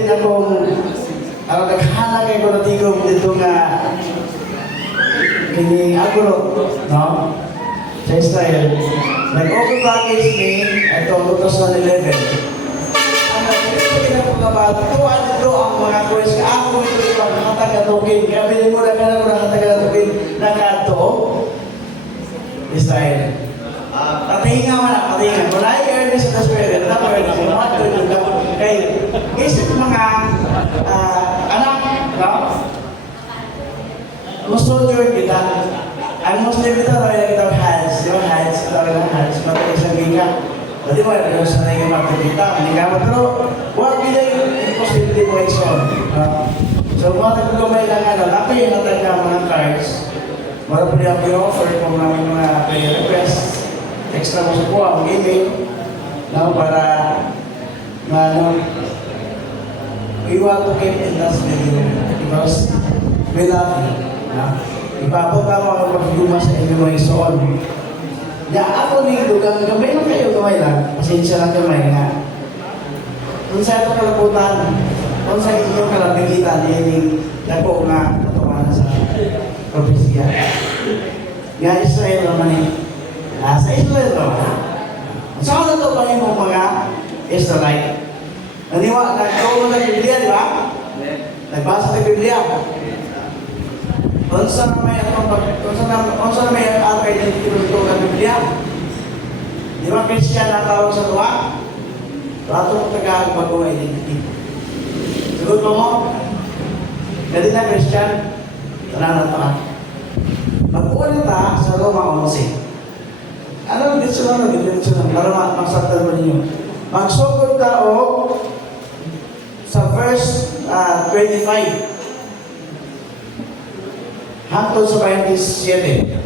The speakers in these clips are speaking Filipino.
din akong naghahanap kayo ko na tigong dito nga kini Agro, no? Sa Israel. Nag-open package ni ito 2011. Ang nagpapagin ako nga ba, tuwan ito ang mga quest ka. Ako ito ang nakatagatugin. Kaya bilin mo na ka na nakatagatugin na kato Israel. Patahinga mo na, patahinga. Wala yung earnest sa Taswere. Napawin ako. Kaya, isip mga anak, no? Musoldier kita. Ang Muslim kita, may kita hands. Di ba hands? Kita rin ang hands. Matagal isang giga. Di ba, yung sanay yung magkakita. Hindi ka pero huwag bila yung imposibility mo ison. So, kung nagkumay lang laki yung natag na mga cards, mara po niya offer kung namin mga prayer request. Extra mo sa kuha, mag-email. No, para we want to keep in touch with you because we love you. Ipapot na mga pag-guma sa inyo mga isuon. Ya, ako ni dugang gamay lang kayo, gamay lang. Pasensya lang gamay nga. Kung sa ito kalaputan, kung sa inyo kalabigitan, yung nagpo nga katawanan sa propesya. Nga Israel naman eh. Sa Israel naman. Saan na ito pa yung mga Israelite? Naniwa, nagkaroon ng Biblia, di ba? Nagbasa ng Biblia. Kung saan na may akay ng tinutulog ng Biblia? Di ba, Christian na tawag sa tuwa? Rato ng Tagalog bagong identity. Sagot mo? Kasi na Christian, tanan na mag-uwan ta sa Roma 11. Ano dito lang, dito lang, para maksaktan mo ninyo. Magsugod tao sa verse 25 hangtod sa 27.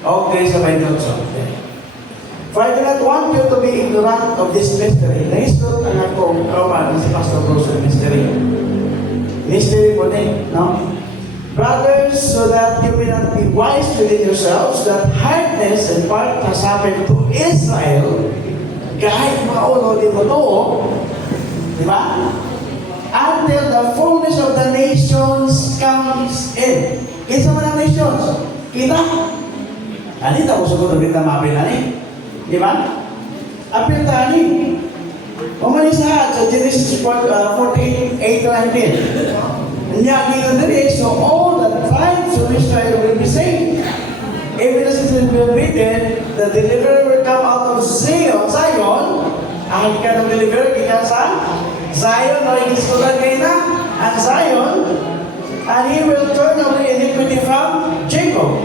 Okay, sa 28. For I do not want you to be ignorant of this mystery. Naisot ang akong kauman si Pastor Bruce mystery. Mystery po din, no? Brothers, so that you may not be wise within yourselves, that hardness and part has happened to Israel, kahit maulo di mo to, di ba? Until the fullness of the nations comes in. Kinsa man ang nations? Kita? Anita ko siguro kita mapin ani. Di ba? Apil ta ani. Umalis sa Genesis 48:19. So all the tribes of Israel will be saved. Even as it will be written, the deliverer will come out of Zion. Ang ka ng deliverer, kaya sa Zion, nakikiskolan kayo na ang Zion, and he will turn away iniquity from Jacob.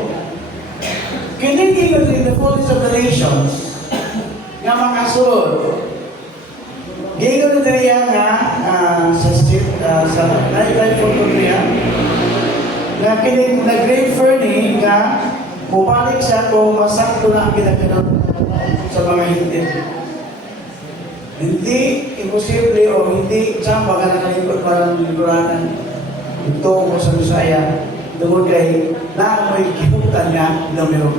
Kinikigot in the fullness of the nations nga makasunod. Gigon na rin nga sa nightlife photo niya na kinig na great Fernie nga bumalik siya kung masakto na ang kinakanon sa mga hindi. Hindi imposible o hindi siyang maganakalingkot parang liguranan ito mo sa Bisaya tungkol kay na may kiputan nga numero.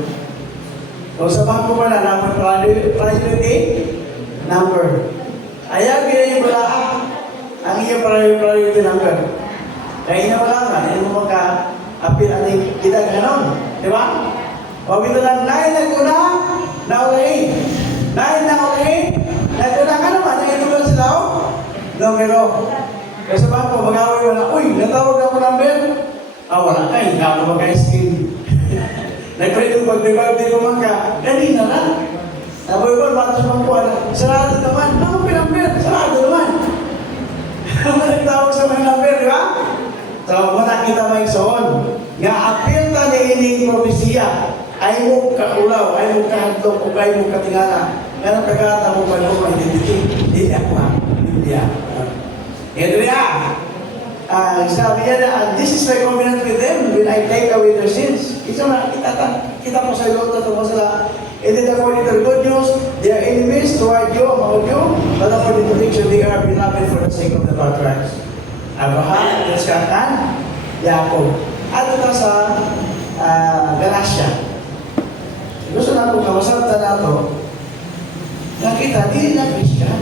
O sa bangko pa na naman priority number. Ayaw bila yung balaan ang iyong priority number. Kaya ina wala nga, hindi mo maka-apil ating kita ganon. Di ba? O ito lang, nain naguna, naulahin. Nain naulahin, naguna ka naman, nagitugan sila o? Numero. Kaya sa bangko, mag-away mo na, uy, natawag ako number. Wala ka, hindi ako mag-skin. Nagpwede yung pag-debag, di ko man ka, kanina na. Naboy ko, bato sa pangkuhan, sarado naman. Ako pinamber, sarado naman. Nagtawag sa mga number, di ba? So, muna kita may soon. Nga apil ta ni ining propesiya, ay mo kakulaw, ay mo kahantong, o ay mo katingala. Nga nang kagata mo pa mo identity. Hindi ako ha. Hindi ako. Ito niya. Sabi niya na, this is my covenant with them when I take away their sins. Kita mo sa ilo, mo sila. And then according to the good news, they are enemies toward you, among you, but according to picture, they are beloved for the sake of the patriarchs. Abraham, Yitzchak, and Jacob. At ito sa Galatia. Gusto na kung kawasan na ito, nakita, di na Christian.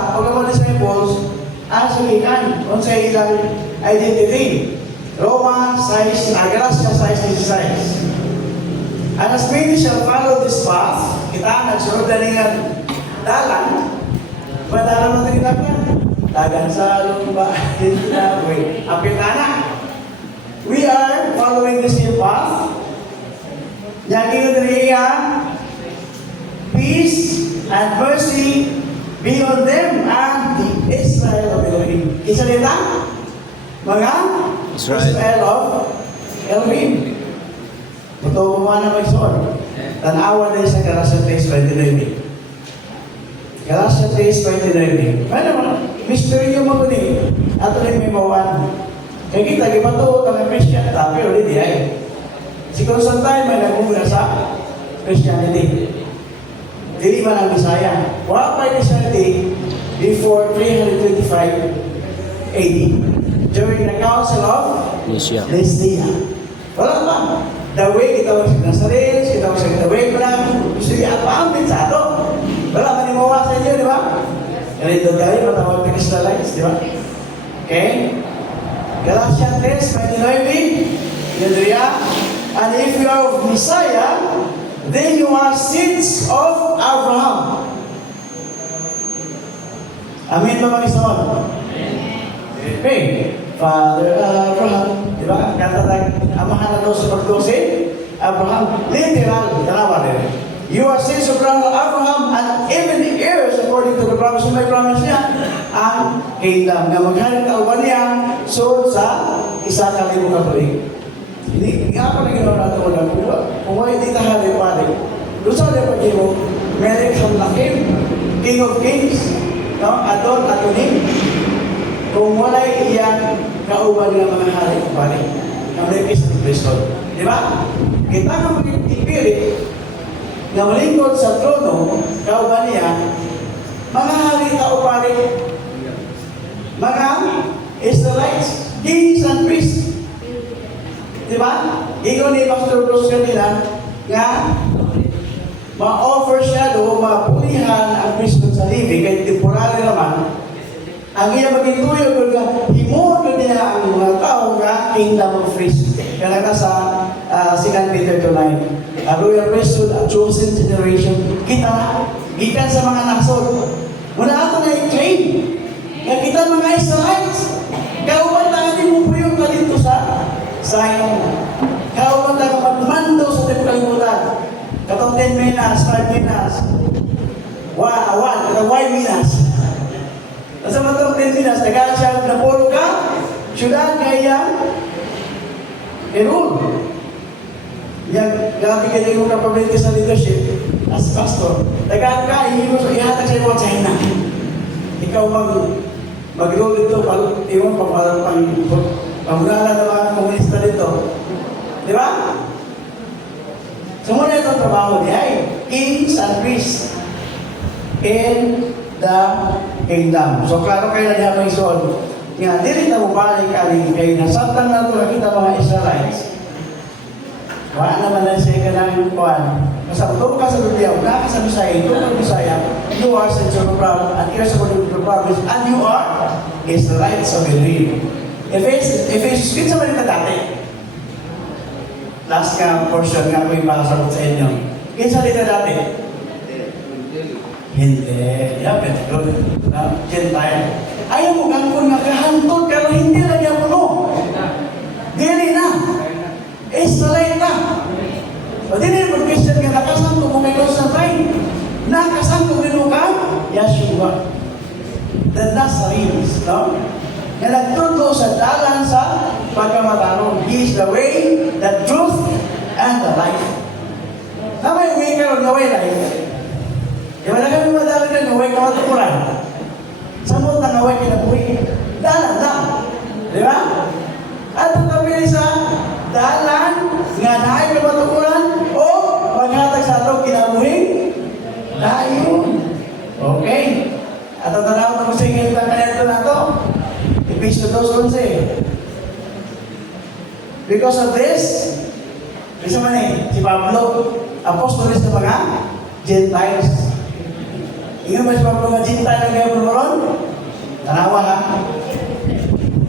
sa pagkama disciples, ang sulikan, kung sa ilang identity. Romans 6, Gracia 6:16. And as many shall follow this path, kita nagsunod na niya dalan, madalang natin kita dagan sa lumba, wait, apitana. We are following the same path. Yagin niya, peace and mercy be on them and the Israel of Elohim. Isa nila, mga Israel of Elohim. Ito mga na magsuon. Tanawa na sa Galatians 3:29. Galatians 3:29. Ano, mystery yung mga ni. Ato rin may mawan. Kaya kita, gipatuot ang Christian, tapi ulit di ay. Siguro sa tayo may nagmumula sa Christianity. Dili man ang Bisaya. Wala pa Christianity before 325 AD. During the Council of Nicaea. Wala pa. The way kita sa Nazarenes, kita sa the way pa lang. Gusto niya apa ang pinsado. Wala pa ni mawa sa inyo, di ba? Ganito tayo, matawag na Israelites, di ba? Okay? Galatians 3:29. Yun diya. And if you are of Messiah, then you are seeds of Abraham. Amen ba mga isaon? Okay. Father Abraham. Diba? Katatag, amahan na daw sa pag-12. Abraham. Literal. Tanawa rin. You are seeds of Abraham and even the heirs according to the promise. May promise niya. Ang kingdom. Na maghanap ka uban niya so sa isa kalibo kapalik. Hindi nga pa na ginawa natin wala po ba? Kung wala hindi tahali pare. Doon sa wala pag mo, Melech ang lakim, King of Kings, no? Adon, Adonim. Kung wala iyan, kauban ng mga hari pare. Ang Lekis ng Kristo. Di ba? Kita nga magpipili na malingkod sa trono, kauban niya, mga hari tao pare, mga Israelites, kings and priests. Diba? Ikaw ni Pastor Bruce kanila nga ma-offer siya do, mapulihan ang Kristo sa libi, kahit temporary naman. Ang iya maging tuyog ko nga, himod ko niya ang mga tao nga kingdom of Christ. Kaya na sa 2 Peter 2:9. A royal priesthood, a chosen generation. Kita, gikan sa mga nasod. Muna ako na i-claim. Nga kita mga Israelites. Kauban natin mo po yung kalito sa sayang. Kauban na magmando sa tipong kalimutan. Katong 10 minas, 5 minas. 1 minas. Sa matong 10 minas, tagaan siya na polo ka, syudad kaya enroll. Yang gabi ka din yung kapability sa leadership as pastor. Tagaan ka, ihatag sa iyo China. Ikaw mag-roll dito, iwan pamulala ng mga komunista dito. Di ba? So muna itong trabaho niya kings and priests in the kingdom. So klaro kayo na niya may son. Nga, dili na mabalik kayo na sabtan na ito nakita mga Israelites. Wala naman na siya ka ng kuhan. Kasabot ka sa Biblia, wala ka sa Bisaya, ito ka Bisaya, you are sent to the promise, and heirs according to the promise, and you are Israelites of Elohim. Ephesians, kinsa man ito dati? Last ka portion nga ko ipakasabot sa inyo. Kinsa dito dati? Hindi. Yeah, pero Gentile. Ayaw mo gangkon nga kahantod, pero hindi lang yan mo. Dili na. Israelite na. O dili mo Christian nga nakasanto mo kay Constantine. Nakasanto rin mo ka? Yeshua. The Nazarenes, no? Na nagtuturo sa dalan sa pagkamatarong. He is the way, the truth, and the life. Na may way ka ron, way life. Di ba na kami madami na way kamatukuran? Samot na way kinabuhi. Dalan lang. Di ba? At tatapili sa dalan nga naay kamatukuran o maghatag sa atong kinabuhi. Dayon. Okay. At ang tanaw na musingin na kanito na ito. Ephesians 2:11. Because of this, si Pablo, apostolis ng mga Gentiles. Ingat mas mga cinta na kayo meron? Tanawa ha?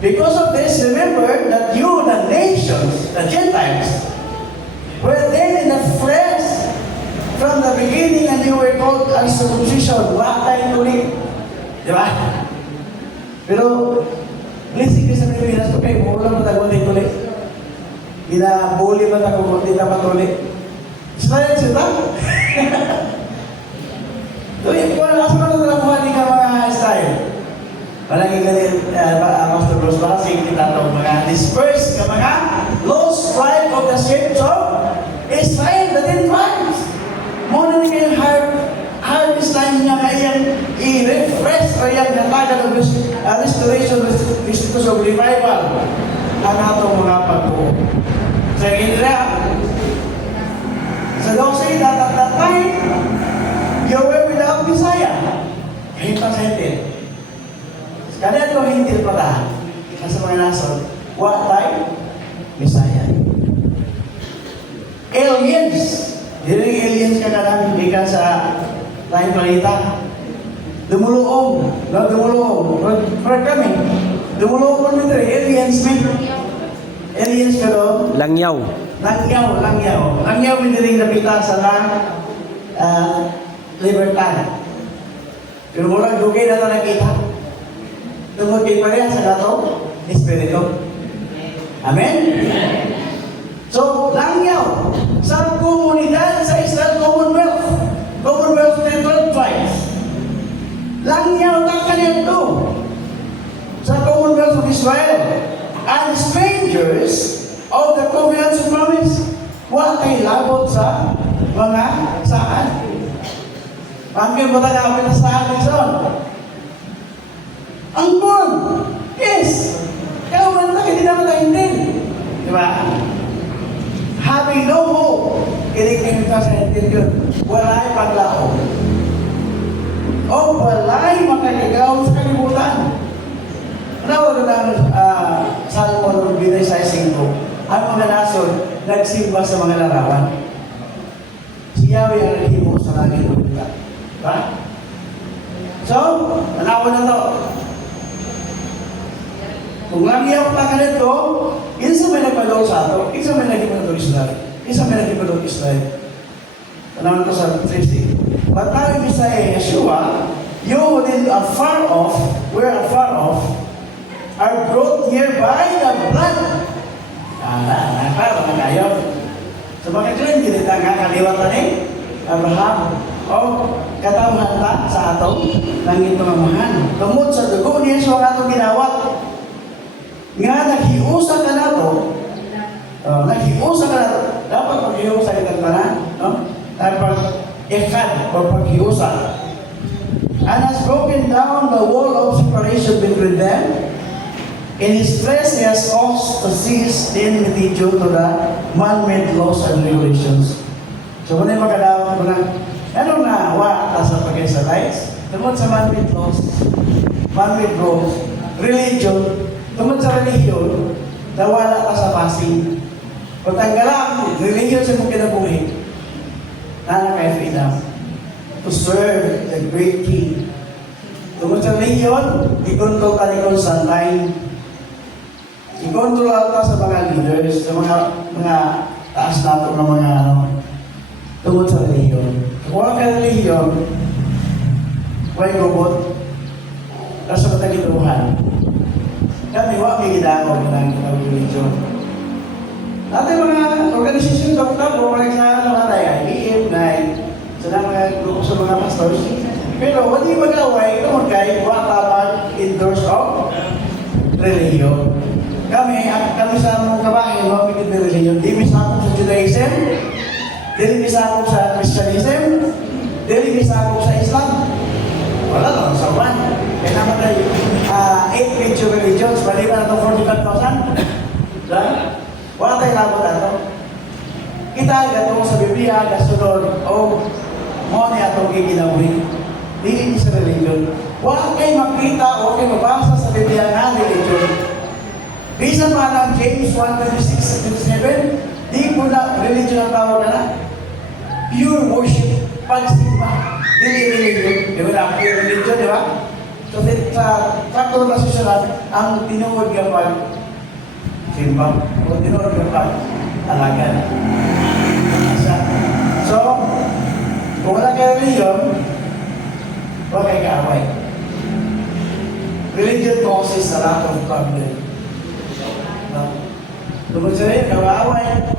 Because of this, remember that you, the nations, the Gentiles, were then in the flesh from the beginning and you were called uncircumcision. Wakay tuloy. Di ba? Pero, blessing ka sa Pilipinas, okay, mula mo tayo tuloy. Ina-bully mo tayo kung hindi na patuloy. Israel sila? Tuloy, kung ano sa mga nalamuhan ka mga Israel? Palagi ganit, Pastor Bruce, bakasing kita itong mga dispersed ka mga lost tribe of the shapes of Israel, the 10 tribes. Muna ni kayong harvest time niya na iyang i-refresh o iyang natagal ng restoration, restitution, revival ang atong mga pagbuo. Sa Indra, sa Dog say that at that time, you were without Messiah. Kahit pa sa hindi. Kaya ito hindi pa tahan. Sa mga nason, what time? Messiah. Aliens. Dili aliens ka na lang, hindi ka sa tayong planeta. Dumuluong. For kami. Dumuluong nito, aliens men. Aliens pero? Langyaw. Langyaw hindi rin napita sa lang libertad. Pero murag dugay na ito nakita. Tungkol kay pareha sa gato, Espiritu. Amen? So, langyaw. Sa komunidad sa Israel, Commonwealth ng 12 tribes. Langyaw na kanito sa Commonwealth of Israel. And strangers of the covenants of promise. Huwag kay labot sa mga saan. Pangkin mo tagapin na saan son. Ang born is kawan na hindi naman tayo hindi. Diba? Having no hope. Kinig ka sa interior. Wala'y paglao. O wala'y makagagaw sa kalibutan. Nawag na Salmo ng Binay sa 5. Ang mga nason nagsimba sa mga larawan. Si Yahweh ang naghimo sa langit ng lupa. Diba? So, nanawan na to. Kung langyaw pa ka nito, isa may nagpadol sa ato, isa may nagpadol Israel. Isa may nagpadol Israel. Tanawan ko sa 3:6. But now in Messiah Yeshua, you who are far off, are brought near by the blood. Para mga kayo. So bakit yun, hindi kita nga kaliwatan Abraham, o katawhan ta sa atong langit pamamahan. Tungod sa dugo niya so ang atong ginawat. Nga naghiusa ka na to, dapat paghiusa ka na, no? Dapat ikad o paghiusa. And has broken down the wall of separation between them. In his flesh, he has caused to cease the enmity due to the man-made laws and regulations. So, kung yung makadawang ko na, ano na, sa pag-exercise? Tungkol sa man-made laws, religion, tungkol sa religion, nawala ka sa passing. Kung tanggalang, religion sa mong kinabuhi, nana kay freedom to serve the great King. Tungkol sa religion, ikontrol ka ni Constantine. I-control ka sa mga leaders, sa mga taas nato ng mga tungkol sa religion. Kung wala ka religion, may robot, nasa matagituhan. Kami, wala may gidakaw ng religion. Natin mga organisasyon doktor, bumalik sa IEF, sa mga grupo sa mga pastors. Pero, hindi mag-away, kung kayo, wala endorse of religion. Kami sa mga kabahin, mamigit na religion, di misakop sa Judaism, di misakop sa Christianism, di misakop sa Islam. Wala lang, sa one. Kaya naman tayo, 8 major religions, maliban na itong 45,000. Wala tayo labot na ito. Kita gato sa Biblia, kasunod, mo niya itong giginawi. Dili sa religion. Wala kayo makita o kayo mabasa sa Biblia na religion. Bisa pa ng James 1:26-27, di po na religion ang tawag na. Pure worship, pagsimba, dili religion. Di ba na, pure religion, di ba? So, sa faktor na susunod, ang tinuod nga pag simba, o tinuod nga pag alagan. So, kung wala kayo religion, huwag kayo kaaway. Religion causes a lot of problem. No? Tungkol sa rin, kawaaway.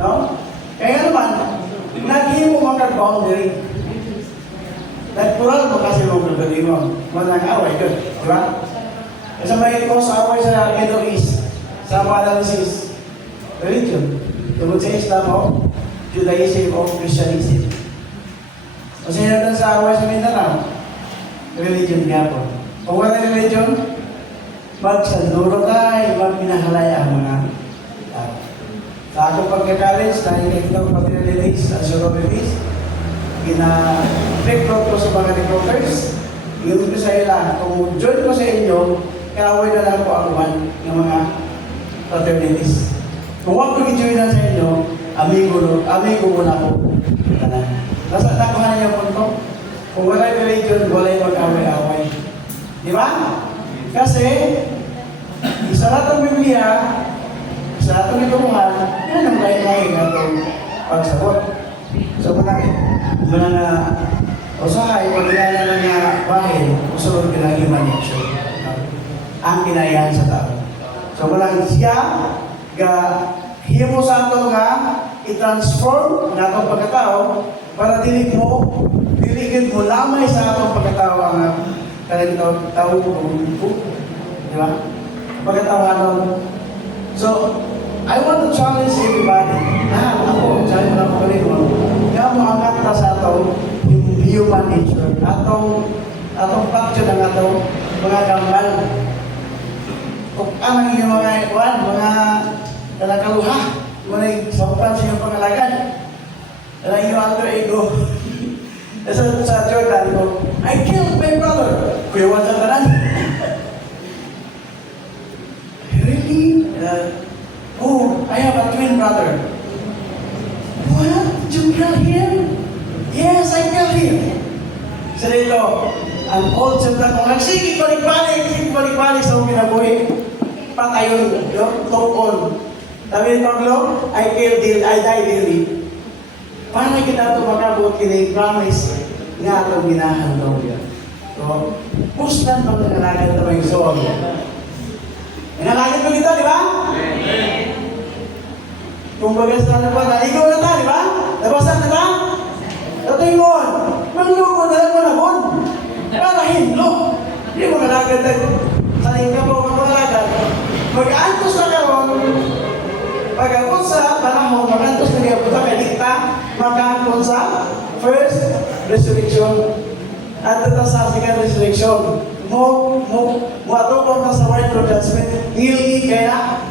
No? Kaya naman, naghimo mga boundary. Natural mo kasi mga gagawin mo. Manang-away yun. Diba? Kasi may cause away sa Middle East, sa mga analysis. Religion. Tungkol sa Islam o Judaism o Christianism. Kasi yun sa away sa Mindanao, religion nga po. Kung wala religion, magsanduro tayo, magpinahalaya ang mga tao. Sa akong pagka-college, nakikita ko pag-release sa sororities, gina-recruit ko sa mga recruiters, yun ko sa ila, kung join ko sa inyo, kaaway na lang po ako ng mga fraternities. Kung wag ko i-join na sa inyo, amigo mo na po. Nasa nakuha niyo po ito. Kung wala religion, wala yung mag-away-away. Di ba? Kasi, isa lahat ng Biblia, isa lahat ng ituruhan, yan ang lain-lain na itong pagsabot. So, muna na usahay, pag ginala na niya bahin, usulod ka ng human nature. Ang kinayahan sa tao. So, muna siya, himo sa ato nga, i-transform na itong pagkatao para diligid mo lamay sa atong pagkatao ang kanilang tao kung di ba? Pagkatawanan. So, I want to challenge everybody. Ako, challenge mo lang ko rin mo. Kaya mo angat na sa ato yung human nature. Atong pacture ng atong mga gambal. Kung anong yung mga talakaluha, mga sampan sa iyong pangalagan. Alam yung alter ego. Sa Jordan ko, I killed my brother. Kuya Juan sa tanan. Really? Oh, I have a twin brother. What? Did you kill him? Yes, I killed him. Sa dito, ang old Jordan ko, sige, balik-balik sa kinabuhi. Patayon, tungkol. Sabi ni Pablo, I die daily. Paano kita ito makabot kini-promise nga itong ginahandong yan? So, pustan pang nangalagan ito yung soul. Nangalagan mo dito, di ba? Kung bagas na ba, naligaw na ta, di ba? Nabasan na ta? Tatay mo, manglugo na lang mo na bon. Para hindlo. Hindi mo nalagad na saling ka po magpagalagan. Mag-antos na karon, pag-antos sa panahon, mag-antos na niya puta kay dikta, mag-antos sa first resurrection at ito sa second resurrection. Mo atupon na sa white road judgment, guilty kaya.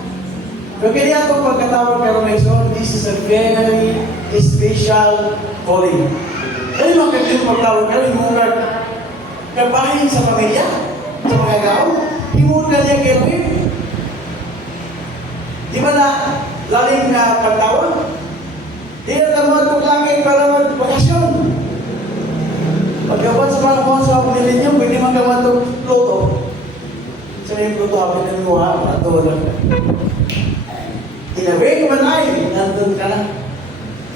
Pero kaya itong pagkatawag karon this is a very special calling. Kaya mga kaging pagtawag karon, himugag kapahin sa pamilya, sa mga gao, himugag niya kay Elohim. Di ba na lalim na pagtawag? Di na naman itong langit para magbakasyon. Pagkawan sa panahon sa milenyum, pwede magawa itong Pluto. So yung Pluto, hapin na mo ha, pato lang. Tinawin man ay, nandun ka na.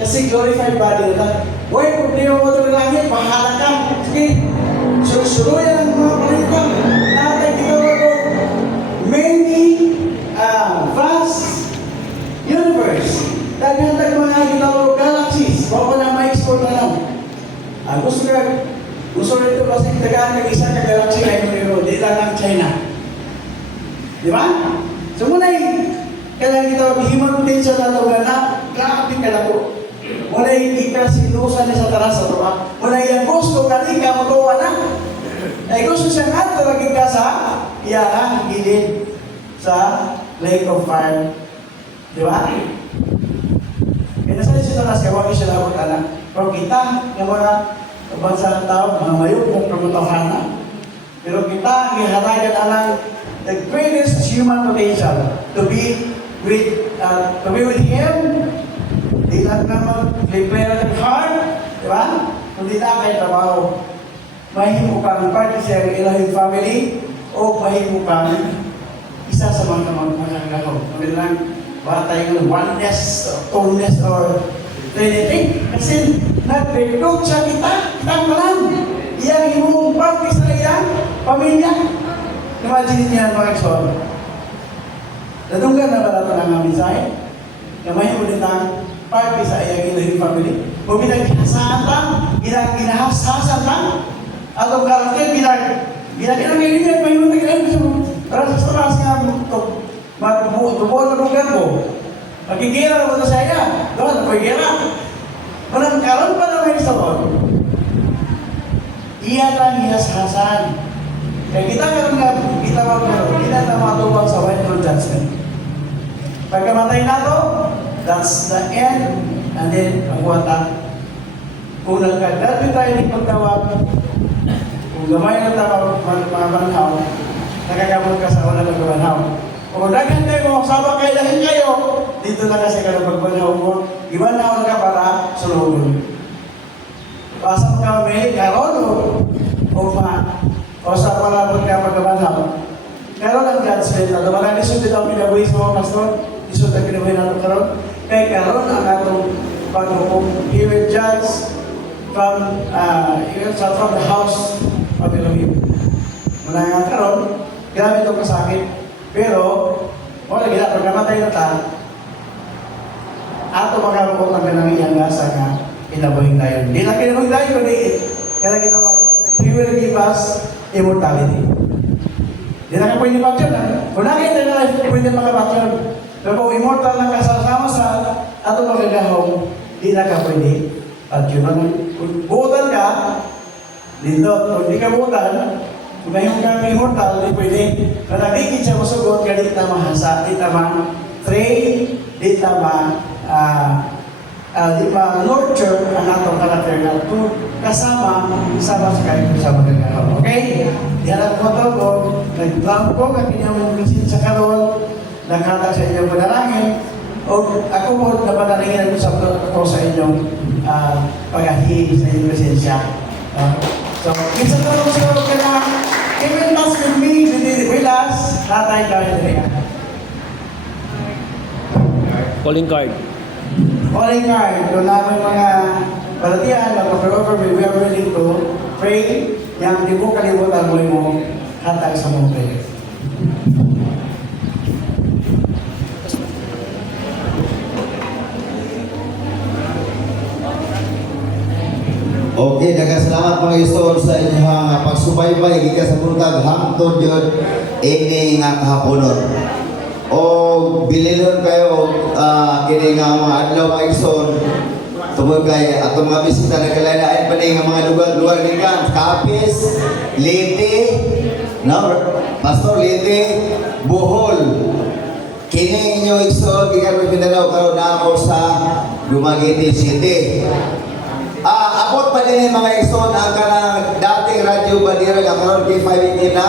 Kasi glorified body na lang. Uy, problema mo itong langit, bahala ka. Sige, surusuruyan ang mga palita. Natay ginawa ko. Many vast universe. Daghan-dag mga ginawa galaxies. Baka na ma-export na lang. Gusto nito kasi tagaan ng isa ka galaxy na yung di lang ng China. Di ba? So muna kailangan kita human potential na ito na grabe ka na po. Muna ikasinusan niya sa taras sa tuwa. Muna yung gusto ka rin ka magawa na. Ay gusto siya nga talagin ka sa gilid sa lake of fire. Di ba? Kaya nasa siya taras kaya wag siya labot na. Pero kita, yung mga bansa ng tao, mga mayok ng pagmutahana. Pero kita, gihatagan alang the greatest human potential to be with Him. Di lang na mag-prepare ng heart, di ba? Kundi na kayo trabaho. mahimo kang parte sa ilahing family o mahimo kang isa sa mga kamag-managaw. Kami lang batay ng oneness, wholeness, or Trinity. Kasi nag-recruit siya kitang malang. Iyang himong parte sa iyang pamilya. Imagine niya mga eksor. Nadunggan na ba nato ng amin sa'yo? Na mahimo din ang parte sa iyang ilahing family. O ginaghasahan lang, ginahasasan lang. At ang karakter, ginagkailangan mahimo na ginagkailangan. Para sa taas nga magbubuo na lugar mo. Magkikira na mo sa saya. Doon, magkikira. Walang karoon pa na may sabon. Iya lang hiyasasan. Kaya kita karoon nga, kita magkaroon, kita na matubang sa white road judgment. Pagkamatay na to, that's the end. And then, ang wata. Kung nagkagdabi tayo ng pagtawag, kung gamay na tayo mamanhaw, nakakamot ka sa unang pagkabanhaw. Kung naghan kayo, sabak kayo, dahil kayo, dito na kasi ka na pagbanhaw mo, ibanhaw ka para sulungan. Pasang kami, karon o sa palabot ka pagkabanhaw. Karon ang judgment na, dumalang isod dito ang pinabuhi sa mga pastor, isod ang pinabuhi natin karon. Kaya karon ang atong paghukom, he will judge from the house of Elohim. Muna nga karon, grabe itong kasakit. Pero, wala gila, pagkamatay na ta, ato magkakukot ng kanang iyang lasa nga, inabuhin tayo. Hindi lang kinabuhin tayo, kundi, kaya ginawa, he will give us immortality. Hindi na ka pwede mag-yun, ha? Kung nakita na life, pwede makabat-yun. Pero kung immortal lang ka sama sa ato magagahong, hindi na ka pwede mag-yun. Kung buutan ka, lindot. Kung hindi ka buutan, kung ngayon kang immortal, di pwede. Managigit siya masugot ka, di tama hasa, di tama train, di tama nurture ang atong karakter na ito kasama sa kayo sa magagawa. Okay? Yan ang motor ko. Nag-plan ko, kakinyang bisin sa karon, nakata sa inyong panalangin, o ako po napanalangin ako sa inyong pag-ahi sa inyong presensya. So, isa ko lang siguro ka na, even last with me, with us, tatay ka rin. Calling card. Calling card, kung namin mga balatian, mag-over, we are willing to pray, yung di mo kalimutan mo hatag sa mong prayer. Okay, nagkasalamat mga istor sa inyong pagsubaybay gikan sa buntag hangtod yun ini nga kahaponon. O bililon kayo kini nga mga adlaw mga istor tungod kay atong mga bisita nagkalain pa nga mga lugar ni kan Capiz, Leyte, no? Pastor Leyte, Bohol. Kini inyo istor gikan Mindanao karon na ako sa Dumaguete City. Abot pa din mga ison ang kanang dating radyo bandera nga karon K5 na.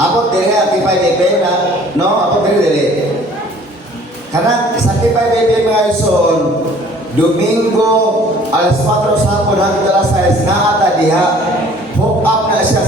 Abot din ha K5 na, no? Abot din dili. Kanang sa K5 mga ison, Domingo alas 4 sa hapon hanggang alas 6 na ata diha. Hook up na siya.